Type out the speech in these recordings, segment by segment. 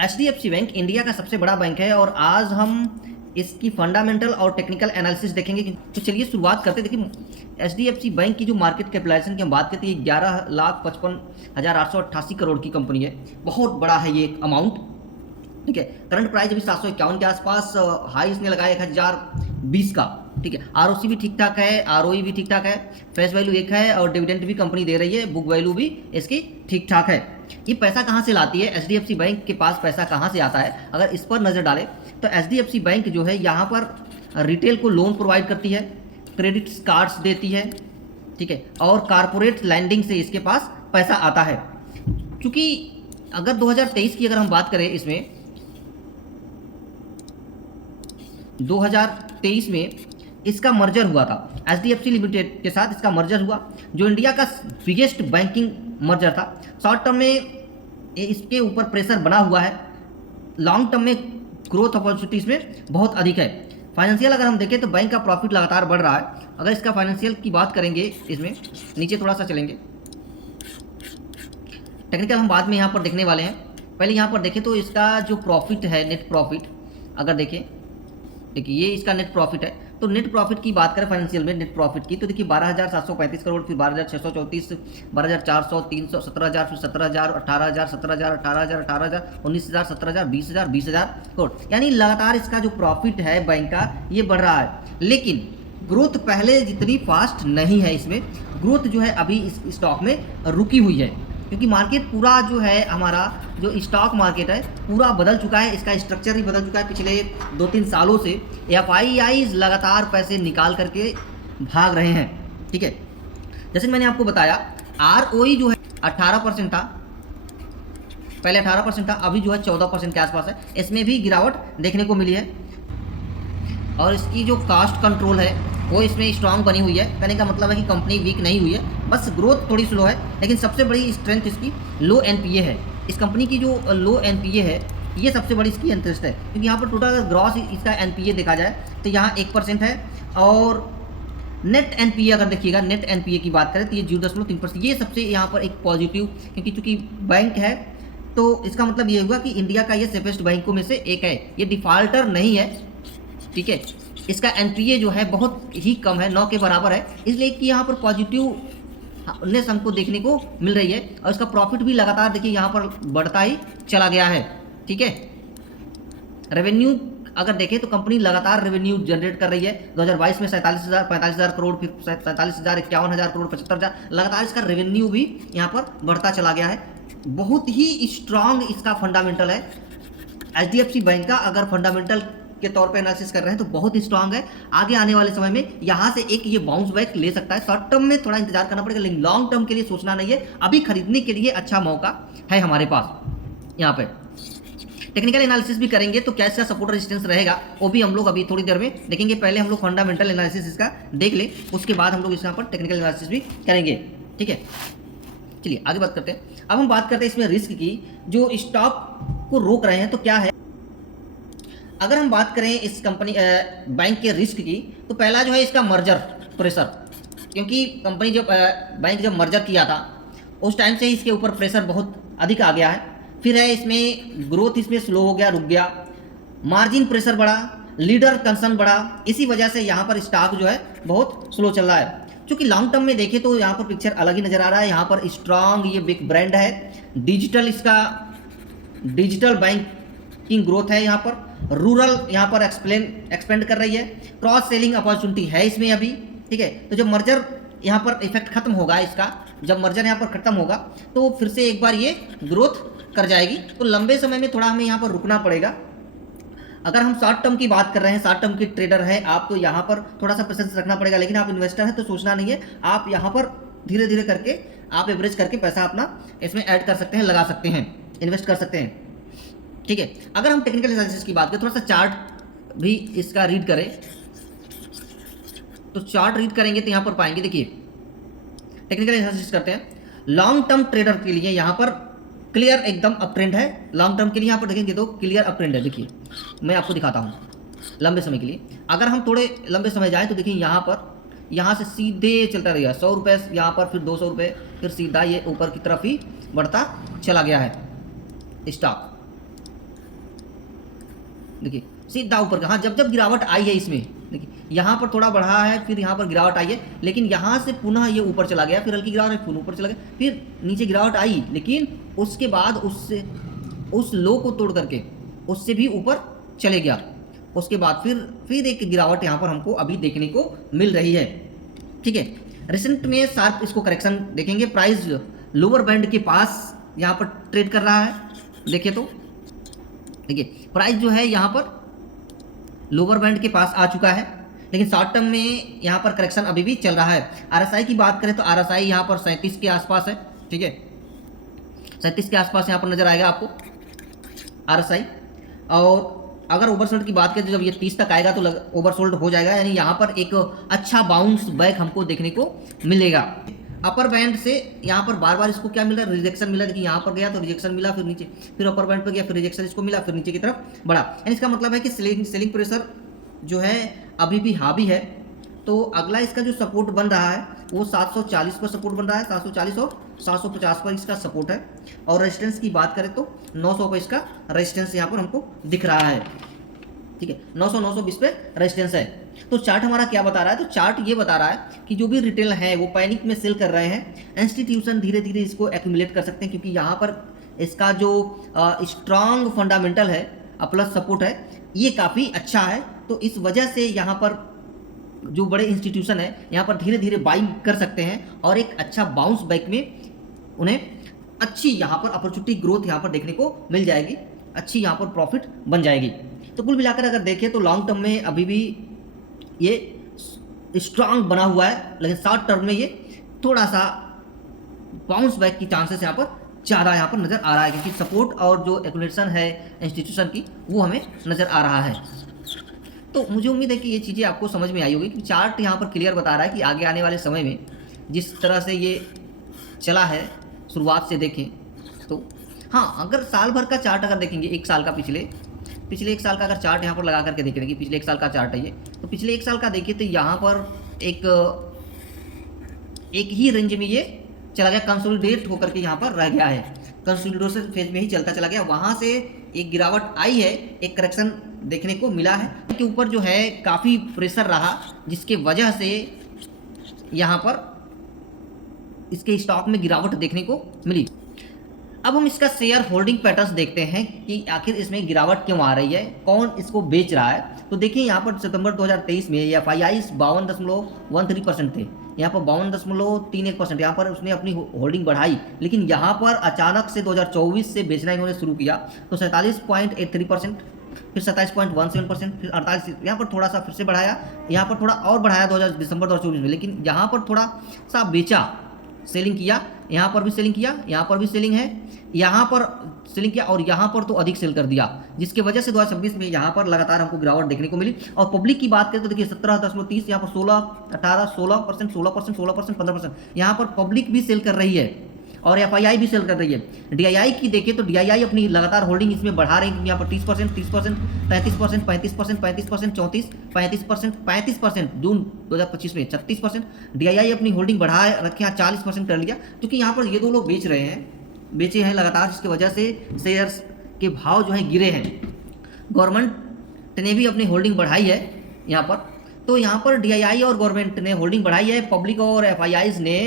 HDFC bank India का सबसे बड़ा बैंक है और आज हम इसकी फंडामेंटल और टेक्निकल एनालिसिस देखेंगे। तो चलिए शुरुआत करते हैं। देखिए HDFC बैंक की जो मार्केट कैपिटलाइजेशन की हम बात करते हैं 11,55,888 करोड़ की कंपनी है। बहुत बड़ा है ये अमाउंट, ठीक है। करंट प्राइस अभी 751 के आसपास, हाई इसने लगाया 1020 का, ठीक है। ROC भी ठीक ठाक है, ROE भी ठीक ठाक है, फेस वैल्यू 1 है और डिविडेंड भी कंपनी दे रही है, बुक वैल्यू भी इसकी ठीक ठाक है। ये पैसा कहाँ से लाती है? HDFC बैंक के पास पैसा कहाँ से आता है? अगर इस पर नज़र डालें तो HDFC बैंक जो है यहाँ पर रिटेल को लोन प्रोवाइड करती है, क्रेडिट कार्ड्स देती है, ठीक है, और कारपोरेट लैंडिंग से इसके पास पैसा आता है। क्योंकि अगर 2023 की अगर हम बात करें, इसमें 2023 में इसका मर्जर हुआ था, HDFC लिमिटेड के साथ इसका मर्जर हुआ, जो इंडिया का बिगेस्ट बैंकिंग मर्जर था। शॉर्ट टर्म में इसके ऊपर प्रेशर बना हुआ है, लॉन्ग टर्म में ग्रोथ अपॉर्चुनिटीज में बहुत अधिक है। फाइनेंशियल अगर हम देखें तो बैंक का प्रॉफिट लगातार बढ़ रहा है। अगर इसका फाइनेंशियल की बात करेंगे, इसमें नीचे थोड़ा सा चलेंगे, टेक्निकल हम बाद में यहाँ पर देखने वाले हैं। पहले यहाँ पर देखें तो इसका जो प्रॉफिट है, नेट प्रॉफिट अगर देखें, देखिए ये इसका नेट प्रॉफिट है। तो नेट प्रॉफिट की बात करें फाइनेंशियल में नेट प्रॉफिट की, तो देखिए 12,735 करोड़, फिर 12,634, 12,400, 300, 17,000, फिर 17,000, 18,000, 17,000, 18,000, 18,000, 19,000, 17,000, 20,000, 20,000 करोड़। यानी लगातार इसका जो प्रॉफिट है बैंक का ये बढ़ रहा है। लेकिन ग्रोथ पहले जितनी फास्ट नहीं है, इसमें ग्रोथ जो है अभी इस स्टॉक में रुकी हुई है, क्योंकि मार्केट पूरा जो है हमारा जो स्टॉक मार्केट है पूरा बदल चुका है, इसका स्ट्रक्चर ही बदल चुका है। पिछले 2-3 सालों से FIIs लगातार पैसे निकाल करके भाग रहे हैं, ठीक है। जैसे मैंने आपको बताया ROE जो है 18% था, पहले 18% था, अभी जो है 14% के आसपास है। इसमें भी गिरावट देखने को मिली है और इसकी जो कास्ट कंट्रोल है वो इसमें स्ट्रांग बनी हुई है। कहने का मतलब है कि कंपनी वीक नहीं हुई है, बस ग्रोथ थोड़ी स्लो है। लेकिन सबसे बड़ी स्ट्रेंथ इसकी लो NPA है। इस कंपनी की जो लो NPA है ये सबसे बड़ी इसकी इंटरेस्ट है, क्योंकि यहाँ पर टोटल ग्रॉस इसका NPA देखा जाए तो यहाँ 1% है, और नेट NPA अगर देखिएगा, नेट NPA की बात करें तो ये 0.3%। ये सबसे यहाँ पर एक पॉजिटिव, क्योंकि चूँकि बैंक है तो इसका मतलब ये हुआ कि इंडिया का ये सेफेस्ट बैंकों में से एक है, ये डिफाल्टर नहीं है, ठीक है। इसका NPA जो है बहुत ही कम है, 9 के बराबर है, इसलिए कि यहाँ पर पॉजिटिवनेस हमको देखने को मिल रही है। और इसका प्रॉफिट भी लगातार देखिए यहाँ पर बढ़ता ही चला गया है, ठीक है। रेवेन्यू अगर देखें तो कंपनी लगातार रेवेन्यू जनरेट कर रही है। 2022 में 47,000, 45,000 करोड़, फिर 47,000, 51,000 करोड़, 75,000, लगातार इसका रेवेन्यू भी यहाँ पर बढ़ता चला गया है। बहुत ही स्ट्रांग इसका फंडामेंटल है। HDFC बैंक का अगर फंडामेंटल के तौर पे एनालिसिस कर रहे हैं तो बहुत ही स्ट्रांग है। आगे आने वाले समय में यहाँ से एक ये बाउंस बैक ले सकता है। शॉर्ट टर्म में थोड़ा इंतजार करना पड़ेगा, लेकिन लॉन्ग टर्म के लिए सोचना नहीं है, अभी खरीदने के लिए अच्छा मौका है हमारे पास। यहाँ पे टेक्निकल एनालिसिस भी करेंगे तो क्या इसका सपोर्ट रेजिस्टेंस रहेगा वो भी हम लोग अभी थोड़ी देर में देखेंगे। पहले हम लोग फंडामेंटल एनालिसिस इसका देख ले, उसके बाद हम लोग इसका पर टेक्निकल एनालिसिस भी करेंगे, ठीक है। चलिए आगे बात करते हैं। अब हम बात करते हैं इसमें रिस्क की, जो स्टॉक को रोक रहे हैं तो क्या है। अगर हम बात करें इस कंपनी बैंक के रिस्क की, तो पहला जो है इसका मर्जर प्रेशर, क्योंकि कंपनी जब बैंक जब मर्जर किया था उस टाइम से ही इसके ऊपर प्रेशर बहुत अधिक आ गया है। फिर है इसमें ग्रोथ इसमें स्लो हो गया, रुक गया, मार्जिन प्रेशर बढ़ा, लीडर कंसर्न बढ़ा, इसी वजह से यहाँ पर स्टॉक जो है बहुत स्लो चल रहा है। क्योंकि लॉन्ग टर्म में देखें तो यहाँ पर पिक्चर अलग ही नज़र आ रहा है। यहाँ पर स्ट्रांग ये बिग ब्रांड है, डिजिटल इसका डिजिटल बैंकिंग ग्रोथ है, यहाँ पर रूरल यहाँ पर एक्सपेंड कर रही है, क्रॉस सेलिंग अपॉर्चुनिटी है इसमें अभी, ठीक है। तो जब मर्जर यहाँ पर इफेक्ट खत्म होगा इसका, जब मर्जर यहाँ पर खत्म होगा तो फिर से एक बार ये ग्रोथ कर जाएगी। तो लंबे समय में थोड़ा हमें यहाँ पर रुकना पड़ेगा। अगर हम शॉर्ट टर्म की बात कर रहे हैं, शॉर्ट टर्म की ट्रेडर है आप, तो यहाँ पर थोड़ा सा पेशेंस रखना पड़ेगा। लेकिन आप इन्वेस्टर हैं तो सोचना नहीं है, आप यहाँ पर धीरे धीरे करके आप एवरेज करके पैसा अपना इसमें ऐड कर सकते हैं, लगा सकते हैं, इन्वेस्ट कर सकते हैं, ठीक है। अगर हम टेक्निकल एनालिसिस की बात करें, थोड़ा सा चार्ट भी इसका रीड करें, तो चार्ट रीड करेंगे तो यहाँ पर पाएंगे, देखिए टेक्निकल एनालिसिस करते हैं। लॉन्ग टर्म ट्रेडर के लिए यहाँ पर क्लियर एकदम अप ट्रेंड है। लॉन्ग टर्म के लिए यहाँ पर देखेंगे तो क्लियर अप ट्रेंड है। देखिए मैं आपको दिखाता हूँ लंबे समय के लिए। अगर हम थोड़े लंबे समय जाएँ तो देखिए यहाँ पर, यहाँ से सीधे चलता रहेगा 100 रुपये, यहाँ पर फिर 200 रुपये, फिर सीधा ये ऊपर की तरफ ही बढ़ता चला गया है स्टॉक, देखिए सीधा ऊपर का, हाँ जब जब गिरावट आई है इसमें, देखिए यहाँ पर थोड़ा बढ़ा है, फिर यहाँ पर गिरावट आई है, लेकिन यहाँ से पुनः ये ऊपर चला गया, फिर हल्की गिरावट, फिर ऊपर चला गया, फिर नीचे गिरावट आई, लेकिन उसके बाद उससे उस लो को तोड़ करके उससे भी ऊपर चले गया। उसके बाद फिर एक गिरावट यहाँ पर हमको अभी देखने को मिल रही है। ठीक है, रिसेंट में शार्प इसको करेक्शन देखेंगे, प्राइस लोअर बैंड के पास यहाँ पर ट्रेड कर रहा है। देखिए तो देखिए प्राइस जो है यहाँ पर लोअर बैंड के पास आ चुका है, लेकिन शॉर्ट टर्म में यहाँ पर करेक्शन अभी भी चल रहा है। आरएसआई की बात करें तो आरएसआई यहाँ पर 37 के आसपास है। ठीक है, 37 के आसपास यहाँ पर नजर आएगा आपको आरएसआई। और अगर ओवरसोल्ड की बात करें तो जब ये 30 तक आएगा तो ओवरसोल्ड हो जाएगा, यानी यहाँ पर एक अच्छा बाउंस बैक हमको देखने को मिलेगा। अपर बैंड से यहाँ पर बार बार इसको क्या मिल रहा है, रिजेक्शन मिला। देखिए यहाँ पर गया तो रिजेक्शन मिला, फिर नीचे, फिर अपर बैंड पर गया, फिर रिजेक्शन इसको मिला, फिर नीचे की तरफ बढ़ा। यानी इसका मतलब है कि सेलिंग प्रेशर जो है अभी भी हावी है। तो अगला इसका जो सपोर्ट बन रहा है वो 740 पर सपोर्ट बन रहा है, 740 और 750 पर इसका सपोर्ट है। और रेजिस्टेंस की बात करें तो 900 पर इसका रेजिस्टेंस यहाँ पर हमको दिख रहा है। ठीक है, 900-920 पे रेजिस्टेंस है। तो चार्ट हमारा क्या बता रहा है, तो चार्ट ये बता रहा है कि जो भी रिटेल है वो पैनिक में सेल कर रहे हैं। इंस्टीट्यूशन धीरे धीरे इसको एक्यूमुलेट कर सकते हैं, क्योंकि यहाँ पर इसका जो स्ट्रांग फंडामेंटल है प्लस सपोर्ट है ये काफ़ी अच्छा है। तो इस वजह से यहाँ पर जो बड़े इंस्टीट्यूशन है यहाँ पर धीरे धीरे बाइंग कर सकते हैं और एक अच्छा बाउंस बैक में उन्हें अच्छी यहाँ पर अपॉर्चुनिटी ग्रोथ यहाँ पर देखने को मिल जाएगी, अच्छी यहाँ पर प्रॉफिट बन जाएगी। तो कुल मिलाकर अगर देखें तो लॉन्ग टर्म में अभी भी ये स्ट्रांग बना हुआ है, लेकिन शॉर्ट टर्म में ये थोड़ा सा बाउंस बैक की चांसेस यहाँ पर ज़्यादा यहाँ पर नज़र आ रहा है, क्योंकि सपोर्ट और जो एक्यूमुलेशन है इंस्टीट्यूशन की वो हमें नज़र आ रहा है। तो मुझे उम्मीद है कि ये चीज़ें आपको समझ में आई होगी कि चार्ट यहाँ पर क्लियर बता रहा है कि आगे आने वाले समय में जिस तरह से ये चला है शुरुआत से देखें तो हाँ, अगर साल भर का चार्ट अगर देखेंगे, एक साल का पिछले एक साल का अगर चार्ट यहाँ पर लगा करके देखेंगे, पिछले एक साल का चार्ट है ये, तो पिछले एक साल का देखिए तो यहाँ पर एक ही रेंज में ये चला गया, कंसोलिडेट होकर के यहाँ पर रह गया है, कंसोलिडेशन फेज में ही चलता चला गया। वहाँ से एक गिरावट आई है, एक करेक्शन देखने को मिला है, के ऊपर जो है काफ़ी प्रेशर रहा, जिसके वजह से यहाँ पर इसके स्टॉक में गिरावट देखने को मिली। अब हम इसका शेयर होल्डिंग पैटर्न्स देखते हैं कि आखिर इसमें गिरावट क्यों आ रही है, कौन इसको बेच रहा है। तो देखिए यहाँ पर सितंबर 2023 में FII 52.13% थे, यहाँ पर 52.31%, यहाँ पर उसने अपनी होल्डिंग बढ़ाई, लेकिन यहाँ पर अचानक से 2024 से बेचना इन्होंने शुरू किया तो 47.83%, फिर 27.17%, फिर 48, यहाँ पर थोड़ा सा फिर से बढ़ाया, यहाँ पर थोड़ा और बढ़ाया दिसंबर 2024 में, लेकिन यहाँ पर थोड़ा सा बेचा, सेलिंग किया, यहाँ पर भी सेलिंग किया, यहाँ पर भी सेलिंग है, यहाँ पर सेलिंग किया और यहाँ पर तो अधिक सेल कर दिया, जिसकी वजह से 2026 में यहाँ पर लगातार हमको गिरावट देखने को मिली। और पब्लिक की बात करें तो देखिए 17.30, यहाँ पर 16, 18, 16%, 16%, 16%, 15%, यहाँ पर पब्लिक भी सेल कर रही है और FII भी सेल कर रही है। DII की देखें तो DII अपनी लगातार होल्डिंग इसमें बढ़ा रही है, यहाँ पर 30%, 30%, 33%, 35%, 35%, 34%, 35%, 35%, जून 2025 में 36%, DII अपनी होल्डिंग बढ़ा रखे, 40% कर लिया, क्योंकि यहाँ पर ये दो लोग बेचे हैं लगातार, जिसकी वजह से शेयर्स के भाव जो है गिरे हैं। गवर्नमेंट ने भी अपनी होल्डिंग बढ़ाई है यहाँ पर, तो यहाँ पर DII और गवर्नमेंट ने होल्डिंग बढ़ाई है, पब्लिक और FIIs ने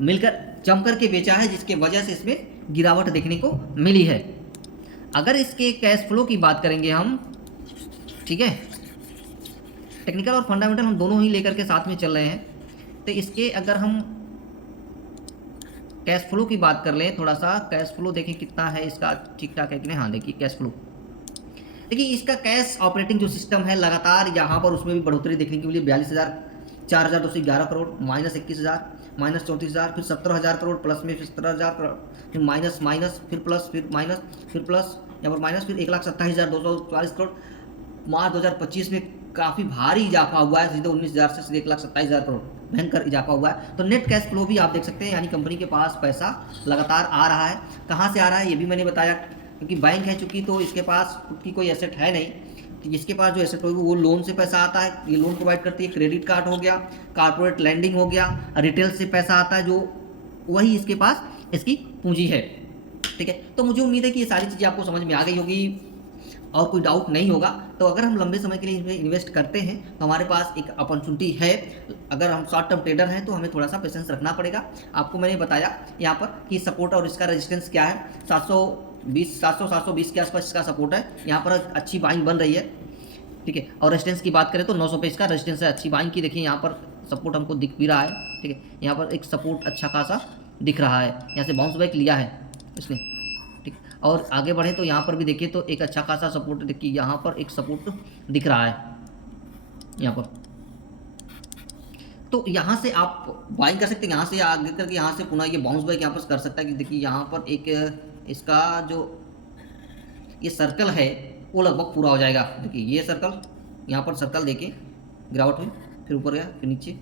मिलकर जमकर के बेचा है, जिसके वजह से इसमें गिरावट देखने को मिली है। अगर इसके कैश फ्लो की बात करेंगे हम, ठीक है, टेक्निकल और फंडामेंटल हम दोनों ही लेकर के साथ में चल रहे हैं, तो इसके अगर हम कैश फ्लो की बात कर लें, थोड़ा सा कैश फ्लो देखें कितना है इसका, ठीक ठाक है कि नहीं। हाँ देखिए कैश फ्लो, देखिए इसका कैश ऑपरेटिंग जो सिस्टम है लगातार यहाँ पर उसमें भी बढ़ोतरी देखने को मिली, 42,004,211 करोड़, माइनस 21,000, माइनस 34,000, फिर 17,000 करोड़, प्लस में फिर 17,000 करोड़, फिर माइनस, फिर प्लस, फिर माइनस, फिर प्लस, यहाँ पर माइनस, फिर 1,27,244 करोड़। मार्च 2025 में काफ़ी भारी इजाफा हुआ है, सीधे 19,000 से सीधे 1,27,000 करोड़, भयंकर इजाफा हुआ है। तो नेट कैश फ्लो भी आप देख सकते हैं, यानी कंपनी के पास पैसा लगातार आ रहा है। कहाँ से आ रहा है ये भी मैंने बताया, क्योंकि बैंक है चूँकि, तो इसके पास खुद की कोई एसेट है नहीं, जिसके पास जो एसेट होगी वो लोन से पैसा आता है, ये लोन प्रोवाइड करती है, क्रेडिट कार्ड हो गया, कारपोरेट लैंडिंग हो गया, रिटेल से पैसा आता है, जो वही इसके पास इसकी पूंजी है। ठीक है, तो मुझे उम्मीद है कि ये सारी चीज़ें आपको समझ में आ गई होगी। और कोई डाउट नहीं होगा। तो अगर हम लंबे समय के लिए इसमें इन्वेस्ट करते हैं तो हमारे पास एक अपॉर्चुनिटी है। अगर हम शॉर्ट टर्म ट्रेडर हैं तो हमें थोड़ा सा पेशेंस रखना पड़ेगा। आपको मैंने बताया यहाँ पर कि सपोर्ट और इसका रेजिस्टेंस क्या है। 720 के आसपास इसका सपोर्ट है। यहाँ पर अच्छी बाइंग बन रही है, ठीक है। और रेजिस्टेंस की बात करें तो 900 पे इसका रेजिस्टेंस है। अच्छी बाइंग की देखिए यहाँ पर सपोर्ट हमको दिख भी रहा है, ठीक है। यहाँ पर एक सपोर्ट अच्छा खासा दिख रहा है, यहाँ से बाउंस बैक लिया है इसने, ठीक। और आगे बढ़े तो यहाँ पर भी देखिए तो एक अच्छा खासा सपोर्ट, देखिए यहाँ पर एक सपोर्ट दिख रहा है यहाँ पर। तो यहाँ से आप बाइंग कर सकते हैं, यहाँ से आगे करके यहाँ से पुनः ये बाउंस बैक यहाँ पर कर सकता है कि देखिए यहाँ पर एक इसका जो ये सर्कल है वो लगभग पूरा हो जाएगा। देखिए ये सर्कल, यहाँ पर सर्कल देखिए गिरावट हुई, फिर ऊपर गया, फिर नीचे,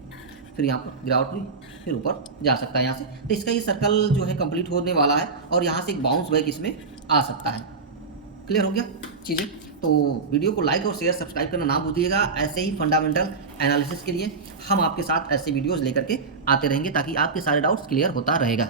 फिर यहाँ पर गिरावट हुई, फिर ऊपर जा सकता है यहाँ से। तो इसका ये सर्कल जो है कंप्लीट होने वाला है और यहाँ से एक बाउंस बैक इसमें आ सकता है। क्लियर हो गया चीज़ें? तो वीडियो को लाइक और शेयर सब्सक्राइब करना ना भूलिएगा। ऐसे ही फंडामेंटल एनालिसिस के लिए हम आपके साथ ऐसे वीडियोज़ लेकर के आते रहेंगे ताकि आपके सारे डाउट्स क्लियर होता रहेगा।